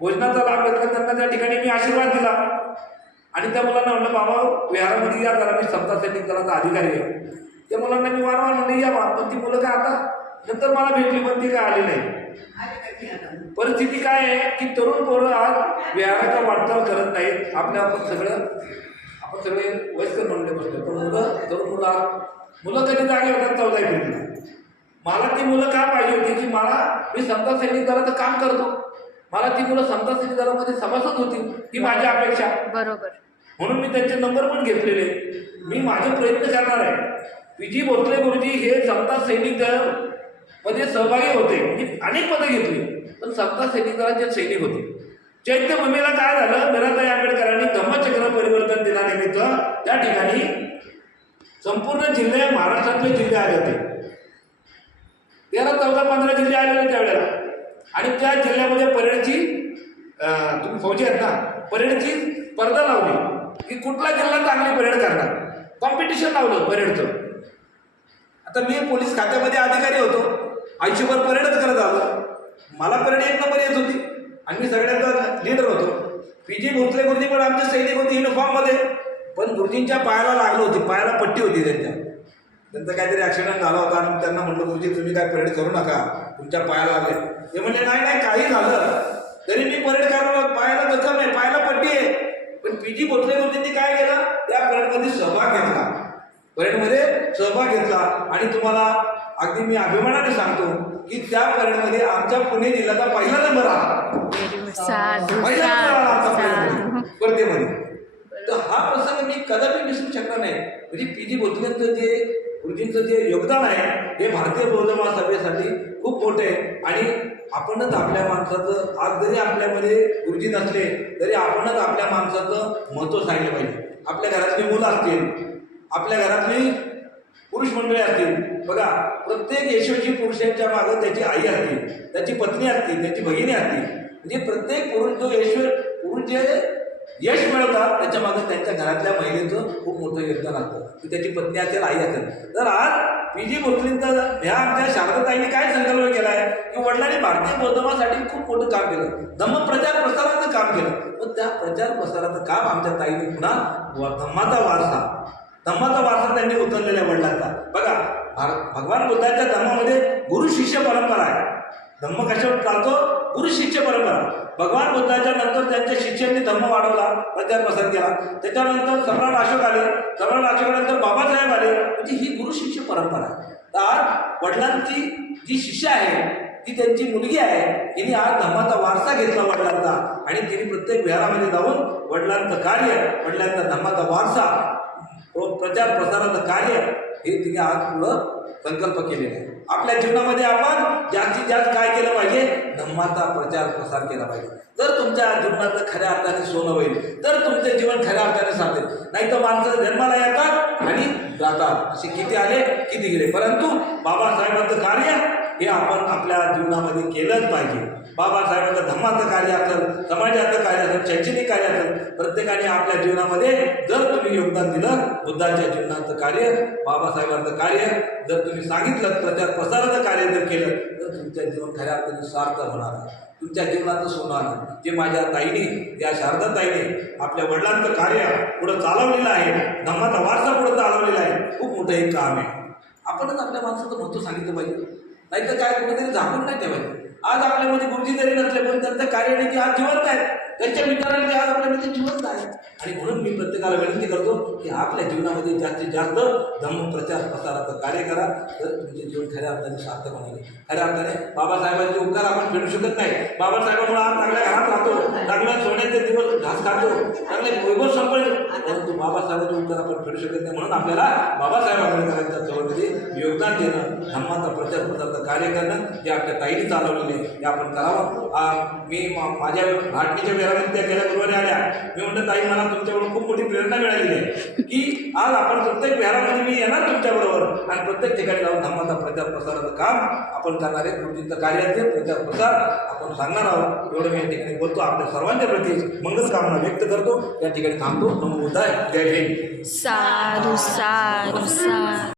भोजनाचा लाभ घेतला, त्यांना त्या ठिकाणी मी आशीर्वाद दिला आणि त्या मुलांना म्हणलं बाबा विहारामध्ये या, जरा मी सप्ताह सैनिक दलाचा अधिकारी आहे. त्या मुलांना मी वारंवार म्हणलं या बा, पण ती मुलं काय आता नंतर मला भेटली पण ती काय आली नाही. परिस्थिती काय आहे की तरुण पोरं आज विहाराचा वाटचाल करत नाहीत. आपण सगळे वयस्कर म्हणले बसलो, पण तरुण मुलं कधी जागे होतात 14 एप्रिलला. मला ती मुलं काय पाहिजे होती की मी समता सैनिक दलाचं काम करतो, मला ती मुलं समता सैनिक दलामध्ये सभासद होती, ही माझी अपेक्षा. बरोबर. म्हणून मी त्यांचे नंबर पण घेतलेले. मी माझे प्रयत्न करणार आहे. पी.जी. भोसले गुरुजी हे समता सैनिक दल मध्ये सहभागी होते, म्हणजे अनेक पदं घेतली, पण समता सैनिक दलाचे सैनिक होते. चैत्यभूमीला काय झालं, मीराबाई आंबेडकरांनी धम्मचक्र परिवर्तन दिनानिमित्त त्या ठिकाणी संपूर्ण जिल्हे, महाराष्ट्रातले जिल्हे आले होते. 13, 14, 15 जिल्हे आलेले त्यावेळेला. आणि त्या जिल्ह्यामध्ये परेडची तुम्ही फौजी आहेत ना, परेडची स्पर्धा लावली की कुठला जिल्हा चांगली परेड करणार, कॉम्पिटिशन लावलं परेडचं. आता मी पोलीस खात्यामध्ये अधिकारी होतो, आयुष्यभर परेडच करत आलो. मला परेड 1 नंबर येत होती आणि मी सगळ्यांचा लीडर होतो. पी.जी. भोसले गुरुजी पण आमचे सैनिक होते युनिफॉर्ममध्ये, पण गुरुजींच्या पायाला लागलं होती, पायाला पट्टी होती त्यांचा काहीतरी ॲक्सिडेंट झाला होता आणि त्यांना म्हटलं गुरुजी तुम्ही काय परेड करू नका, तुमच्या पायाला लागले. ते म्हणजे नाही काही झालं तरी मी परेड करणार, पायाला जखम आहे, पायाला पट्टी आहे. पण पी.जी. भोसले गुरुजींनी काय केलं, त्या परेडमध्ये सहभाग घेतला, आणि तुम्हाला अगदी मी अभिमानाने सांगतो की त्या परेडमध्ये आमच्या पुणे जिल्ह्याचा पहिला नंबर आला, स्पर्धेमध्ये. तर हा प्रसंग मी कदापि विसरू शकणार नाही. म्हणजे पी.जी. भोसलेंचं गुरुजींचं जे योगदान आहे हे भारतीय बौद्ध महासभेसाठी खूप मोठे आहे. आणि आपणच आपल्या माणसाचं, आज जरी आपल्यामध्ये गुरुजी नसले तरी आपणच आपल्या माणसाचं महत्त्व सांगितलं पाहिजे. आपल्या घरातली मुलं असतील, आपल्या घरातली पुरुष मंडळी असतील, बघा प्रत्येक यशस्वी पुरुषांच्या मागं त्याची आई असते, त्याची पत्नी असते, त्याची बहिणी असते. म्हणजे प्रत्येक पुरुष जे यश मिळवतात त्याच्या मागे त्यांच्या घरातल्या महिलेचं खूप मोठं योगदान असतं, की त्याची पत्नी असेल, आई असेल. तर आज पी.जी. भोसलेंचं ह्या आमच्या शारदाताईंनी काय संकल्प केला आहे की वडिलांनी भारतीय बौद्धमासाठी खूप मोठं काम केलं, धम्म प्रचार प्रसाराचं काम केलं. पण त्या प्रचार प्रसाराचं काम आमच्या ताईने पुन्हा धम्माचा वारसा त्यांनी उचललेला आहे वडिलांचा. बघा भगवान बुद्धाच्या धम्मामध्ये गुरु शिष्य परंपरा आहे. धम्म कशावर चालतो, गुरु शिष्य परंपरा. भगवान बुद्धाच्या नंतर त्यांच्या शिष्यांनी धर्म वाढवला, प्रचार प्रसार केला. त्याच्यानंतर सम्राट अशोक आले, सम्राट अशोकानंतर बाबासाहेब आले. म्हणजे ही गुरु शिष्य परंपरा आहे. तर आज वडिलांची जी शिष्य आहे ती त्यांची मुलगी आहे, तिने आज धम्माचा वारसा घेतला वडिलांचा, आणि तिने प्रत्येक विहारामध्ये जाऊन वडिलांचं कार्य, वडिलांचा धम्माचा वारसा, प्रचार प्रसाराचं कार्य हे तिने आज पुढं संकल्प केलेला आहे. आपल्या जीवनामध्ये आपण जास्तीत जास्त काय केलं पाहिजे, धम्माचा प्रचार प्रसार केला पाहिजे. जर तुमच्या जीवनाचं खऱ्या अर्थाने सोनं होईल, तर तुमचे जीवन खऱ्या अर्थाने साधेल. नाही तर माणसं जन्माला येतात आणि जातात, असे किती आले किती गेले. परंतु बाबासाहेबांचं कार्य हे आपण आपल्या जीवनामध्ये केलंच पाहिजे. बाबासाहेबांचं धम्माचं कार्य असेल, समाजाचं कार्य असेल, शैक्षणिक कार्य असेल, प्रत्येकाने आपल्या जीवनामध्ये जर तुम्ही योगदान दिलं, बुद्धाच्या जीवनाचं कार्य, बाबासाहेबांचं कार्य जर तुम्ही सांगितलं, प्रचार प्रसाराचं कार्य जर केलं, तर तुमच्या जीवन खऱ्या अर्थाने सार्थ होणार आहे, तुमच्या जीवनाचं सोनं. जे माझ्या ताईने, या शारदा ताईने आपल्या वडिलांचं कार्य पुढं चालवलेलं आहे, धम्माचा वारसा पुढं चालवलेला आहे, खूप मोठं एक काम आहे. आपणच आपल्या माणसाचं महत्त्व सांगितलं पाहिजे. नाहीतर काय कुठेतरी झाकून नाही ठेवायचं. आज आपल्यामध्ये गुरुजी जरी नसले पण त्यांचं कार्याने आज जिवंत आहेत, त्यांच्या विचाराने आज आपल्यामध्ये जिवंत आहेत. आणि म्हणून मी प्रत्येकाला विनंती करतो की आपल्या जीवनामध्ये जास्तीत जास्त धम्म प्रचार प्रसाराचं कार्य करा, तर तुमचे जीवन खऱ्या अर्थाने सार्थक होणार आहे. खऱ्या अर्थाने बाबासाहेबांचे उपकार आपण फेडू शकत नाही. बाबासाहेबांमुळे आज चांगल्या घरात राहतो, चांगल्या सोन्याचे दिवस घास खातो, चांगले वैभव संपले, परंतु बाबासाहेबांचे उपकार आपण फेडू शकत नाही. म्हणून आपल्याला बाबासाहेब आंबेडकरांच्या चळवळीमध्ये योगदान देणं, धम्माचा प्रचार प्रसाराचं कार्य करणं, जे आपल्या ताईने चालवलेले हे आपण करावं. मी माझ्या घाटणीच्या विहारामध्ये त्या गेल्या गुरुवारी आल्या. मी म्हणलं ताई मला तुमच्याकडून खूप मोठी प्रेरणा मिळालेली आहे की आज आपण प्रत्येक विहारामध्ये मी येणार तुमच्याबरोबर आणि प्रत्येक ठिकाणी जाऊन धम्माचा प्रचार प्रसाराचं काम आपण करणार आहे. गुरुजींचं कार्याचे प्रचार प्रसार आपण सांगणार आहोत. एवढं मी या ठिकाणी बोलतो. आपल्या सर्वांच्या प्रती मंगल कामना व्यक्त करतो. या ठिकाणी थांबतो. नमो बुद्धाय. जय हिंद. साधू साधू साधू.